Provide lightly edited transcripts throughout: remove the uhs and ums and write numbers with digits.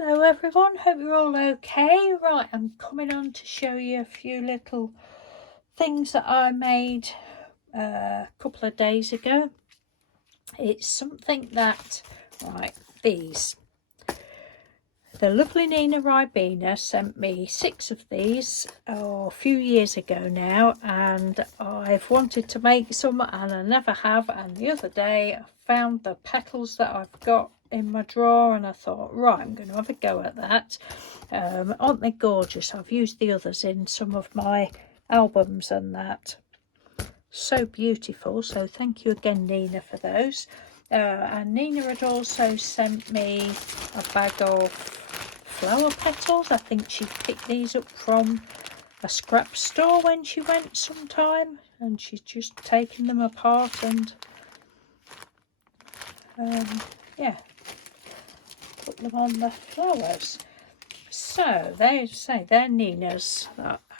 Hello everyone, hope you're all okay. Right, I'm coming on to show you a few little things that I made a couple of days ago. It's something that, right, these. The lovely Nina Ribena sent me 6 of these a few years ago now, and I've wanted to make some and I never have, and the other day I found the petals that I've got in my drawer and I thought, right, I'm going to have a go at that. Aren't they gorgeous? I've used the others in some of my albums and that. So beautiful, so thank you again, Nina, for those. And Nina had also sent me a bag of flower petals. I think she picked these up from a scrap store when she went sometime, and she's just taken them apart and yeah, put them on the flowers. So they say they're Nina's,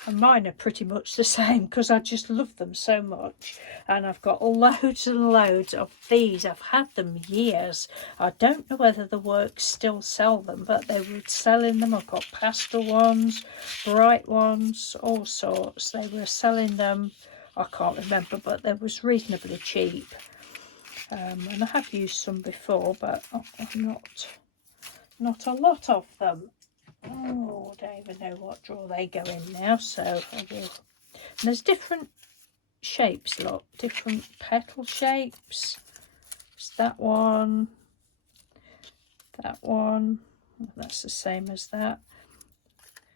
and mine are pretty much the same because I just love them so much. And I've got loads and loads of these. I've had them years. I don't know whether the works still sell them, but they were selling them. I've got pastel ones, bright ones, all sorts. They were selling them, I can't remember, but they was reasonably cheap. And I have used some before, but not a lot of them. Oh, I don't even know what drawer they go in now, so I will. And there's different shapes, look, different petal shapes. It's that one, that's the same as that.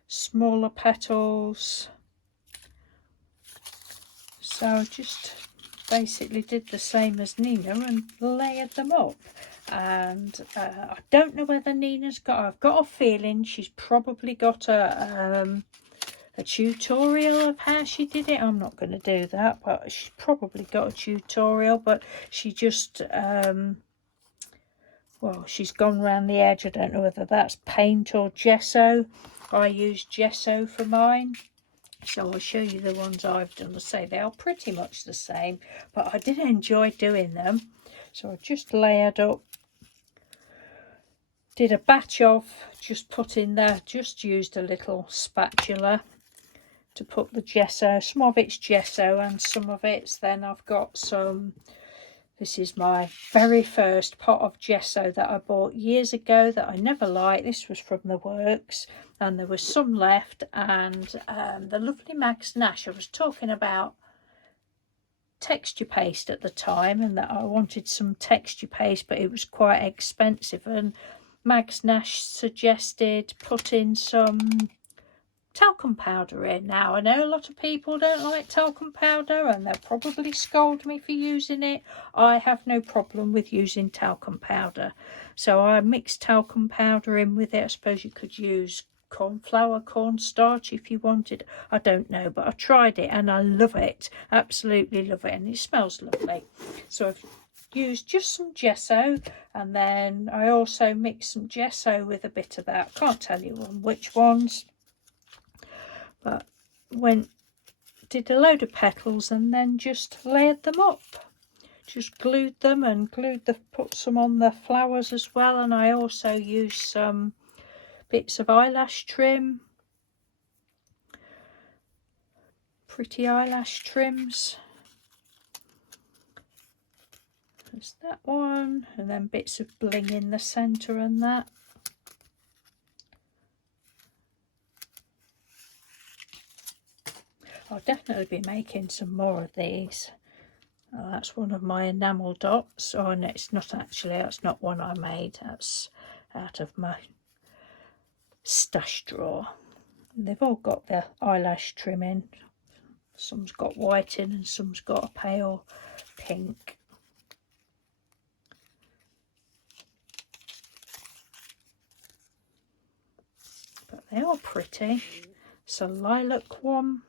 Smaller petals. So I just basically did the same as Nina and layered them up. And I don't know whether Nina's I've got a feeling she's probably got a tutorial of how she did it. I'm not going to do that, but she's probably got a tutorial, but she just well, she's gone around the edge. I don't know whether that's paint or gesso. I use gesso for mine, so I'll show you the ones I've done. I say they are pretty much the same, but I did enjoy doing them. So I just layered up, did a batch of, just put in there, just used a little spatula to put the gesso. Some of it's gesso and some of it's, then I've got some, this is my very first pot of gesso that I bought years ago that I never liked. This was from the works and there was some left, and the lovely Mags Nash, I was talking about texture paste at the time and that I wanted some texture paste, but it was quite expensive, and Mags Nash suggested putting some talcum powder in. Now I know a lot of people don't like talcum powder and they'll probably scold me for using it. I have no problem with using talcum powder, so I mixed talcum powder in with it. I suppose you could use cornstarch if you wanted, I don't know, but I tried it and I love it, absolutely love it, and it smells lovely. So I've used just some gesso, and then I also mixed some gesso with a bit of that. Can't tell you which ones, but did a load of petals and then just layered them up, just glued them and put some on the flowers as well. And I also used some bits of eyelash trim, pretty eyelash trims. There's that one, and then bits of bling in the centre and that. I'll definitely be making some more of these. Oh, that's one of my enamel dots. Oh, and it's not actually, that's not one I made, that's out of my stash drawer. And they've all got their eyelash trim in. Some's got white in and some's got a pale pink. But they are pretty. It's a lilac one.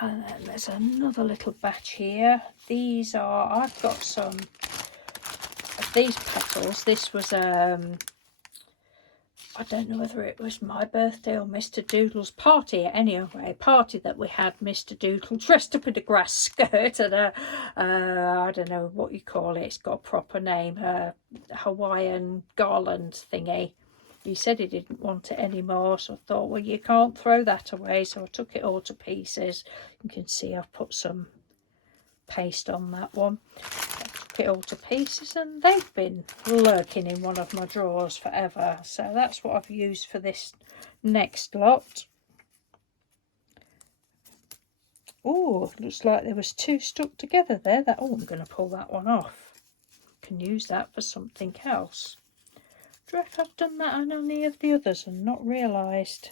And then there's another little batch here. These are, I've got some of these petals. This was I don't know whether it was my birthday or Mr. Doodle's party. Anyway, party that we had, Mr. Doodle dressed up in a grass skirt and a, I don't know what you call it, it's got a proper name, a Hawaiian garland thingy. He said he didn't want it anymore, so I thought, well, you can't throw that away, so I took it all to pieces. You can see I've put some paste on that one. It all to pieces, and they've been lurking in one of my drawers forever, so that's what I've used for this next lot. Oh, looks like there was two stuck together there. I'm going to pull that one off. Can use that for something else. Do you reckon I've done that on any of the others and not realised?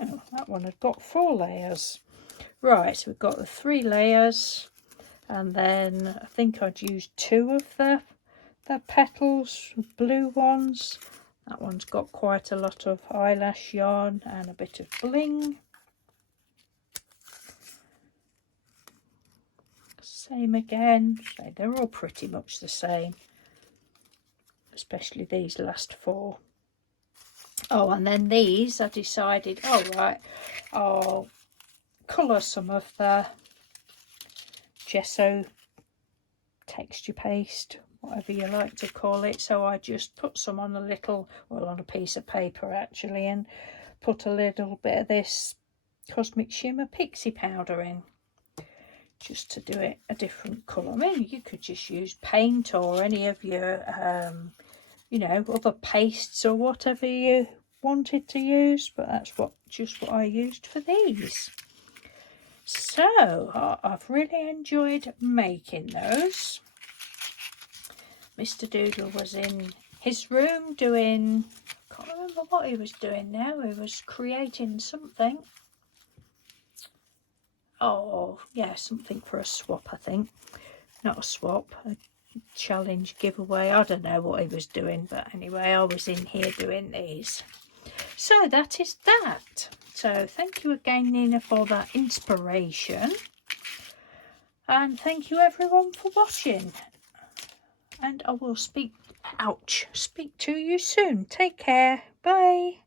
Oh, that one had got 4 layers. Right, so we've got the 3 layers, and then I think I'd used 2 of the petals, blue ones. That one's got quite a lot of eyelash yarn and a bit of bling. Same again, so they're all pretty much the same, especially these last 4. Oh, and then these I decided, oh right, I'll colour some of the gesso texture paste, whatever you like to call it. So I just put some on a little, well, on a piece of paper actually, and put a little bit of this Cosmic Shimmer Pixie powder in, just to do it a different colour. I mean, you could just use paint or any of your you know, other pastes or whatever you wanted to use, but that's just what I used for these. So I've really enjoyed making those. Mr. Doodle was in his room doing, I can't remember what he was doing now. He was creating something. Oh yeah, something for a swap, I think. Not a swap, a challenge giveaway. I don't know what he was doing, but anyway, I was in here doing these. So that is that. So thank you again, Nina, for that inspiration, and thank you everyone for watching, and I will speak to you soon. Take care. Bye.